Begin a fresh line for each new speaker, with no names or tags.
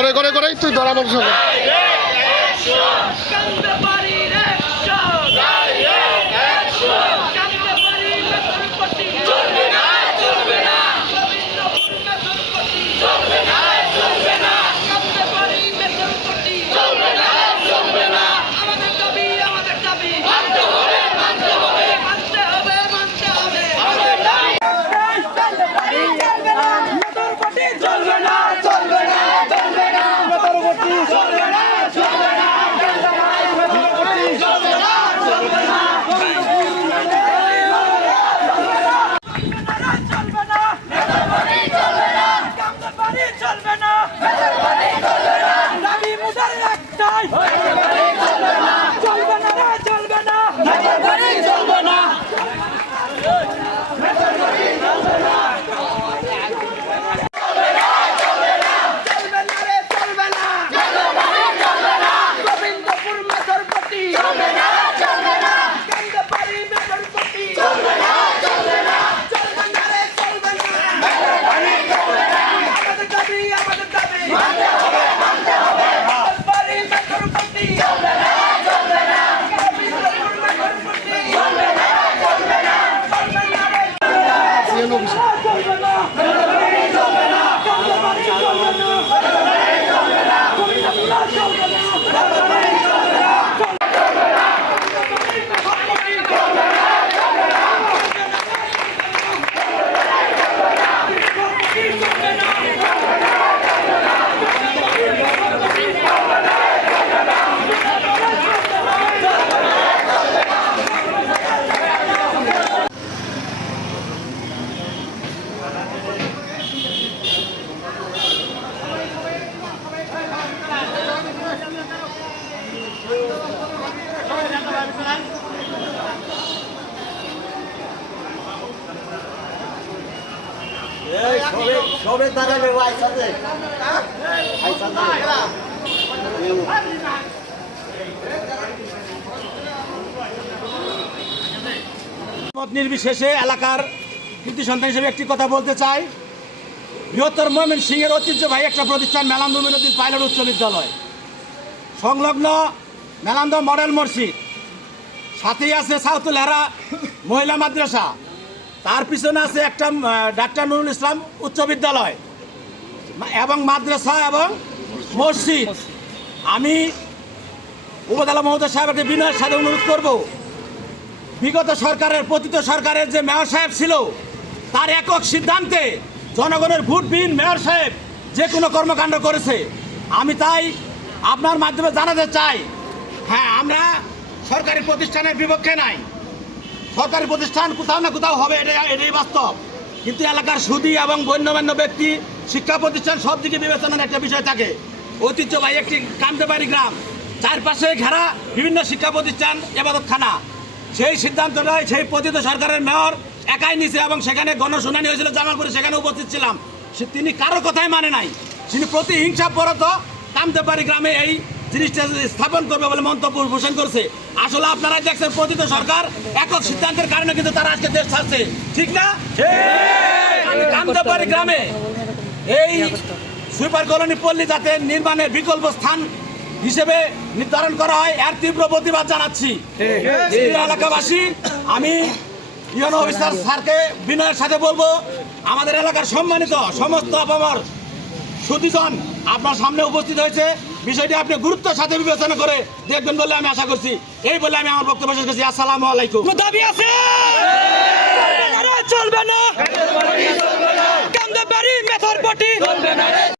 করে করে করে তুই ধরা আমার
孙颖莎
সবে নির্বিশেষে এলাকার কৃতি সন্তান হিসেবে একটি কথা বলতে চাই। বৃহত্তর ময়মন সিংয়ের ঐতিহ্যবাহী একটা প্রতিষ্ঠান, মেলান্দ মিনুদ্দিন পাইলট উচ্চ বিদ্যালয়। সংলগ্ন মেলান্দ মডেল মসজিদ। সাথেই আছে সাউথুল হেরা মহিলা মাদ্রাসা। তার পিছনে আছে একটা ডাক্তার নুরুল ইসলাম উচ্চ বিদ্যালয় এবং মাদ্রাসা এবং মসজিদ। আমি উপজেলা মহোদয় সাহেবকে বিনয়ের সাথে অনুরোধ করব, বিগত সরকারের, পতিত সরকারের যে মেয়র সাহেব ছিল, তার একক সিদ্ধান্তে জনগণের ভোটবিহীন মেয়র সাহেব যে কোনো কর্মকাণ্ড করেছে। আমি তাই আপনার মাধ্যমে জানাতে চাই হ্যাঁ আমরা সরকারি প্রতিষ্ঠানের বিপক্ষে নাই। সরকারি প্রতিষ্ঠান কোথাও না কোথাও হবে এটা এটাই বাস্তব। কিন্তু এলাকার সুদী এবং গণ্যমান্য ব্যক্তি, শিক্ষা প্রতিষ্ঠান সব দিকে বিবেচনার একটা বিষয় থাকে। ঐতিহ্যবাহী একটি কান্তেবাড়ি গ্রাম। চারপাশে ঘেরা বিভিন্ন শিক্ষা প্রতিষ্ঠান, এবাদতখানা। সেই সিদ্ধান্তটাই সেই পতিত সরকারের মেয়র একাই নিছে এবং সেখানে গণশুনানি হয়েছিল জামালপুরে সেখানে উপস্থিত ছিলাম। তিনি কারও কথাই মানে নাই। তিনি প্রতিহিংসা পরত কামতেপাড়ি গ্রামে এই জিনিসটা স্থাপন করবে বলে মন্তব্য পোষণ করছে। আসলে আপনারা দেখছেন পতিত সরকার একক সিদ্ধান্তের কারণে কিন্তু তারা আজকে দেশ ছাড়ছে। ঠিক না? কামতেপাড়ি গ্রামে এই সুইপার কলোনি পল্লী যাতে নির্মাণের বিকল্প স্থান হিসেবে নির্ধারণ করা হয়। এর তীব্র প্রতিবাদ জানাচ্ছি। এলাকাবাসী আমি ইউনো অফিসার স্যারকে বিনয়ের সাথে বলব আমাদের এলাকার সম্মানিত সমস্ত আপামর সুদীজন আপনার সামনে উপস্থিত হয়েছে। বিষয়টি আপনি গুরুত্বের সাথে বিবেচনা করে দেখবেন বলে আমি আশা করছি। এই বলে আমি আমার বক্তব্য শেষ করছি। আসসালামু আলাইকুম।
দাবি আছে? চলবে না। রে চলবে না